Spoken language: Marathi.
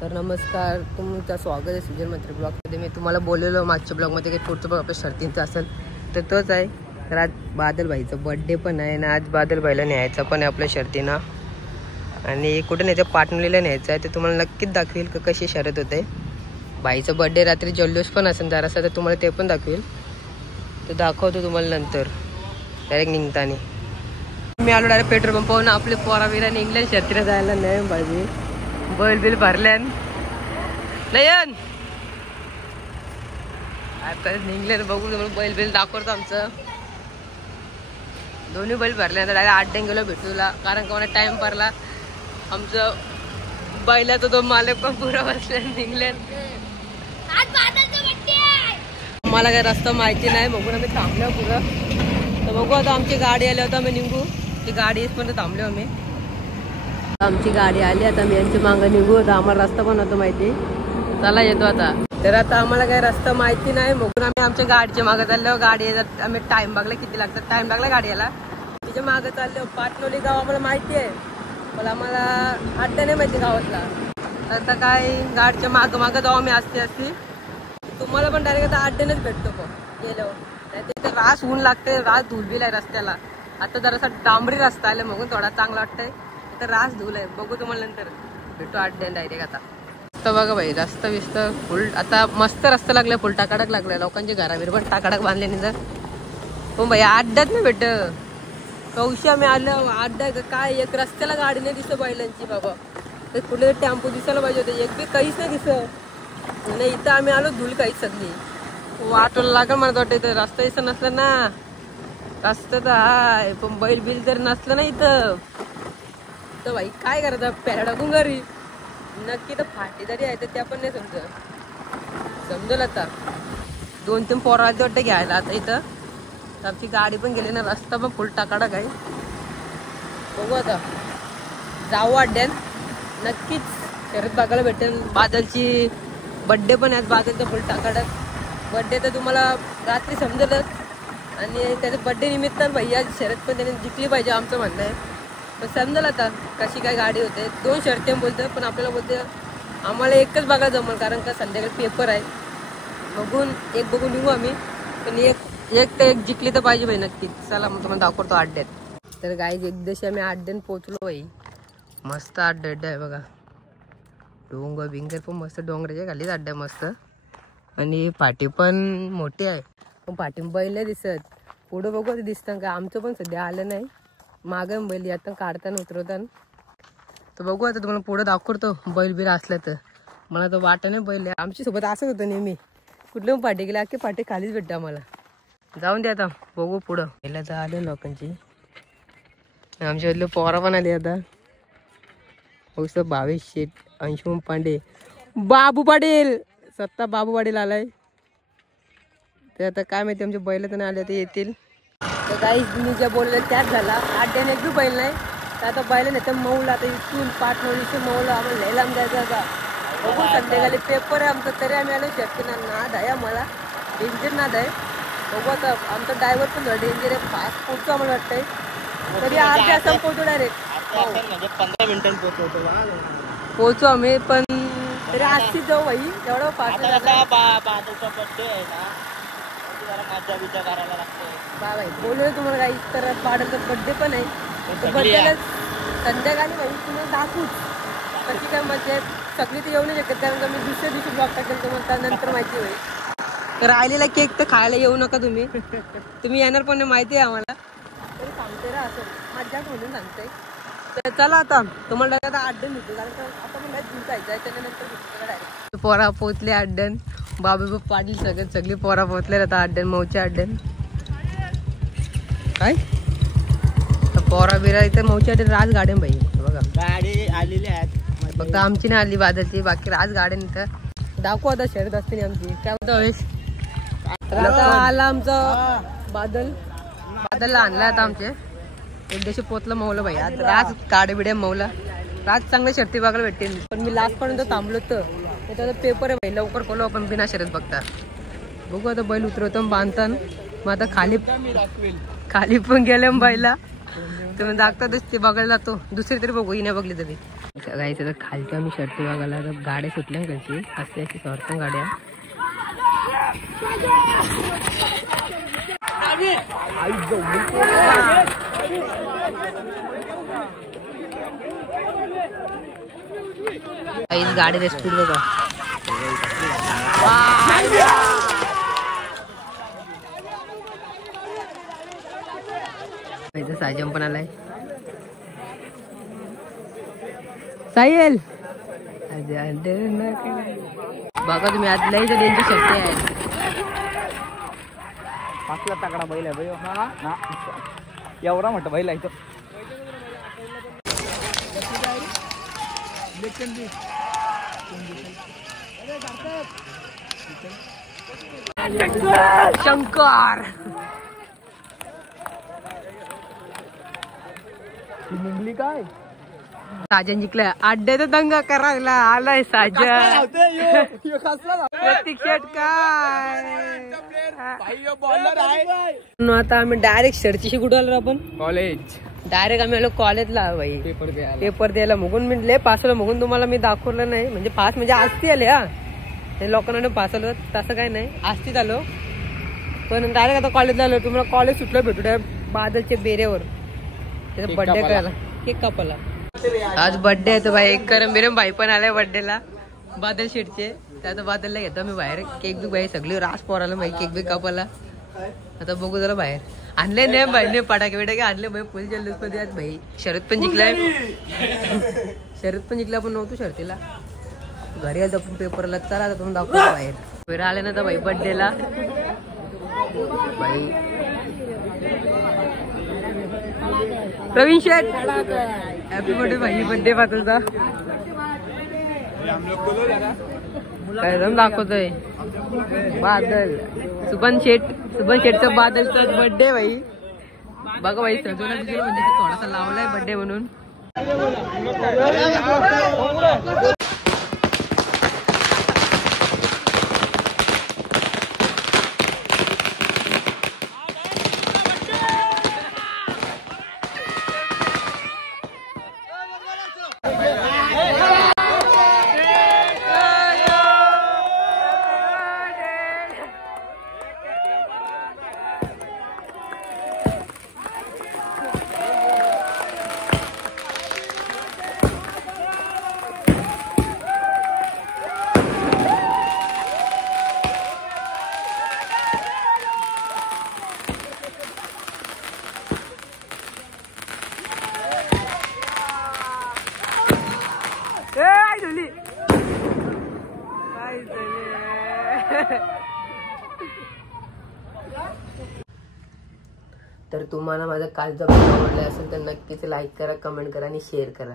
तर नमस्कार, तुमचं स्वागत आहे सुजन मंत्री ब्लॉगमध्ये. मी तुम्हाला बोललेलो मागच्या ब्लॉगमध्ये की पुढचं ब्लॉग आपल्या शर्तींचं असेल तर तोच आहे. तर आज बादलबाईचा बड्डे पण आहे ना, आज बादलबाईला न्यायचं पण आहे आपल्या शर्तींना. आणि कुठे न्यायचं, पाटणवलीला न्यायचं आहे. ते तुम्हाला नक्कीच दाखवेल का कशी शर्यत होते. बाईचा बड्डे रात्री जल्लोष पण असेल जरासा, तर तुम्हाला ते पण दाखवेल. तर दाखवतो तुम्हाला नंतर डायरेक्ट निघताना. मी आलो डायरेक्ट पेट्रोल पंपावरून. आपले पोरावीराने इंग्लंड शर्तीला जायला नाही पाहिजे. बैल बिल भरल्यान नयन आता निघले बघू तुम्हाला. बैल बिल दाखवतो आमचं. दोन्ही बैल भरल्यानंतर डायरेक्ट 8 गेलो भेटूला, कारण का मला टाइम पडला. आमचं बैलाचा तो मालक पण पुरा बसल्या निघले. मला काही रस्ता माहिती नाही, बघून आम्ही थांबलो पुरं. तर बघू आता आमची गाडी आली होता, आम्ही निघू. ती गाडी येईपर्यंत थांबलो आम्ही. आमची गाडी आली आता, मी यांच्या मागं निघू. आता आम्हाला रस्ता पण होता माहिती. चला येतो आता. तर आता आम्हाला काही रस्ता माहिती नाही, बघून आम्ही आमच्या गाडीच्या मागं चाललो. गाडी आम्ही टाइम बघला किती लागतात. टाइम लागला गाडी यायला. तिच्या मागं चाललो. पाटणवली गाव आम्हाला माहिती आहे, पण आम्हाला अड्डा नाही माहिती गावातला. आता काय गाडीच्या मागं मागं जाऊ आम्ही असते. तुम्हाला पण डायरेक्ट आता अड्ड्यानेच भेटतो पण गेल्यावर. नाही तिथे रास ऊन लागते, रास धुलबिल आहे रस्त्याला. आता जरासा डांबरी रस्ता आला, बघून थोडा चांगला वाटतंय. तर रास धुल आहे, बघू तुम्हाला नंतर भेटू अड्ड्याने डायरेक्ट. आता रस्ता बघा बाई, रस्ता बिस्त फुल आता मस्त रस्ता लागलाय, फुल टाकाडक लागलाय. लोकांचे घरावीर पण टाकाडक बांधले नंतर. पण बाई अड्ड्यात नाही भेट. कौशी आम्ही आलं अड्डा काय, एक रस्त्याला गाडी नाही दिसत बैलांची बाबा. तर कुठे टेम्पो दिसायला पाहिजे होते, एक बी काहीच नाही दिसत. नाही इथं आम्ही आलो धूल काहीच सगळी. वाटवला लागल मला वाटतं. इथं रस्ता दिसत नसला ना, रस्ता तर हाय पण बैल बिल जर नसलं ना इथं, तर बाई काय करायचं, पॅरा टाकून घरी. नक्की तर फाटी तरी आहे, तर त्या पण नाही समजल. आता 2-3 पोरं आले वाटतं घ्यायला आता इथं. तर आमची गाडी पण गेली ना, रस्ता पण फुल टाकाडक आहे. बघू आता जाऊ अड्ड्यान. नक्कीच शर्यत बघायला भेटेल. बादलची बड्डे पण आहे, बादलचा फुल टाकाडक बड्डे. तर तुम्हाला रात्री समजेलच. आणि त्याच्या बड्डे निमित्त भैया शर्यत पण त्याने जिंकली पाहिजे आमचं म्हणणं आहे. पण समजेल आता कशी काय गाडी होते. 2 शर्ती बोलते, पण आपल्याला बोलते आम्हाला एकच बघायला जमल, कारण का संध्याकाळी पेपर आहे. बघून निघू आम्ही. पण एक तर एक जिंकली तर पाहिजे भाई नक्कीच. चला मग तुम्हाला दाखवतो अड्ड्यात. तर गाईज एकदाशी आम्ही अड्ड्यात पोहोचलो भाई. मस्त अड्डा आहे बघा. डोंगर बिंगर पण मस्त, डोंगराच्या खालीच अड्डा मस्त. आणि पाठी पण मोठी आहे, पण पाठी बैल नाही दिसत. पुढं बघू ते दिसतं का. आमचं पण सध्या आलं नाही. मागं बैल आता काढताना उतरवताना. तर बघू आता तुम्हाला पुढं दाखवतो बैल बिल असलं तर. मला तर वाटत नाही बैल आमच्या सोबत असंच होतं नेहमी. कुठल्या पण पाठी गेला की पाठी खालीच भेटतं आम्हाला. जाऊन दे आता, बघू पुढं. पहिला तर आले लोकांची. आमच्यातले पोरा पण आले आता. हो भावेश शेठ, अंशुम पांडे, बाबू पाटील, सत्ता बाबू पाटील आलाय. ते आता काय माहिती आमच्या बैल तर नाही आले, ते येतील. तर काही मी ज्या बोलले त्याच झाला. अड्ड्याने एक बी बैल नाही. तर आता बैल नाही तर मऊला, आता इथून पाटणवलीचे मऊला आम्हाला लय लांब जायचं आता. बघू संध्याकाळी पेपर आहे आमचं, तरी आम्ही आलो शर्तीना. नाद आहे आम्हाला, डेंजर नाद आहे. बघू आता आमचा ड्रायव्हर पण डेंजर आहे. फास्ट पोहोचतो आम्हाला वाटतंय. तरी अर्ध्या असं पोहोचतो डायरेक्ट. 15 मिनिटांनी पोहोचू आम्ही, पण तरी आजची जाऊ भाई. एवढं फास्ट बादलचा बड्डे आहे ना, मजा बिजा करायला लागते. बाय बोलू तुम्हाला काही. तर बादलचा बड्डे पण आहे. बड्डेला संध्याकाळी भाई तुम्हाला दाखवूच कशी काय मजा. सगळी तर येऊ नाही शकत, कारण का मी दुसऱ्या दिवशी ब्लॉग टाकेल तुम्हाला, नंतर माहिती होईल. तर राहिलेला केक तर खायला येऊ नका तुम्ही. तुम्ही येणार पण नाही माहिती आहे आम्हाला. तरी सांगते रा असं मजा म्हणून सांगते. तर चला आता तुम्हाला आता अड्डन भेटू, कारण का आता मला जिंकायचं आहे. त्याच्यानंतर डायरेक्ट पोरा पोचले अड्डन. बाबू पाटील सगळी पोरा पोचले आता अड्डन, मऊच्या अड्डन. काय पोरा बिरा इथे मऊच्या अड्डन राज गार्डन भाई. बघा गाडी आलेली आहेत, फक्त आमची नाही आली बादलची, बाकी राज गार्डन इथं. दाखवू आता शर्यत असते आमची. काय होतं आता आला आमचा बादलला आणला आता आमचे. एक दिवशी पोचलं मऊला भाई. आता राज गाडी बिड्या मऊला. राज चांगल्या शर्ती बघायला भेटतील, पण मी लास्ट पर्यंत थांबलो. तर पेपर आहे भाई, लवकर खोलो आपण बिना शर्यत बघता. बघू आता बैल उतरवतो बांधताना. मग आता खाली पण गेले बैला. तुम्ही दाखतातच ते बघायला जातो. दुसरी तरी बघू, ही नाही बघली तरी. गायचं तर खालच्या आम्ही शर्ती बघायला तर गाड्या सुटल्या कशी असते अशी सोडतो गाड्या. गाडी स्पीड बघा. साजम पण आलाय. साहिल बघा तुम्ही आज लई त्यांची शक्ती आहे. पाचला तगडा बैल आहे भाई. एवढा मोठा बैल आहे तो. शंकर निघली काय. साजन जिंकलाय. अड्ड्याचा दंगा करायला आलाय साजन. प्रतीक शेट काय. आता आम्ही डायरेक्ट शर्चीशी कुठे आलो आपण. कॉलेज. डायरेक्ट आम्ही आलो कॉलेजला भाई पेपर द्यायला. मगून मी लय पासवलं. मगून तुम्हाला मी दाखवलं नाही म्हणजे पास म्हणजे आजती आले. हा ते लोकांना पासवलं तसं काही नाही. आजतीच आलो पण डायरेक्ट आता कॉलेजला आलो. तुम्हाला कॉलेज सुटलं भेटू त्या बादलच्या बेऱ्यावर. त्याचा बर्थडे करायला केक कापायला. आज बर्थडे आहे तर भाई करम बिरम भाई पण आलाय बर्थडेला बादल शेटचे. त्याचा बादलला घेतो मी बाहेर केक बी भाई सगळी रास पोराला भाई केक बी कापायला. आता बघू जरा बाहेर आणले नाही भाई ने पटाके बिटाके आणले भाई. फुल जल्लोष मध्ये आज भाई. शरद पण जिंकलाय. शरद पण जिंकला पण नव्हतो शर्तीला. घरी आलो आपण पेपरला. चला आता तुम्ही दाखवतो बाहेर. फिर आले ना तर भाई बर्थडेला भाई. प्रवीण शेठ हॅपी बर्थडे भाई. बर्थडे बादलचा काय दाखवतोय बादल. सुभन शेठचा बादलचा बर्थडे भाई. बघा भाई सजवला दिसेल म्हणजे थोडासा लावलाय बर्थडे म्हणून. तर तुम्हाला माझा कालचा व्हिडिओ आवडला असेल तर नक्कीच लाईक करा, कमेंट करा आणि शेअर करा.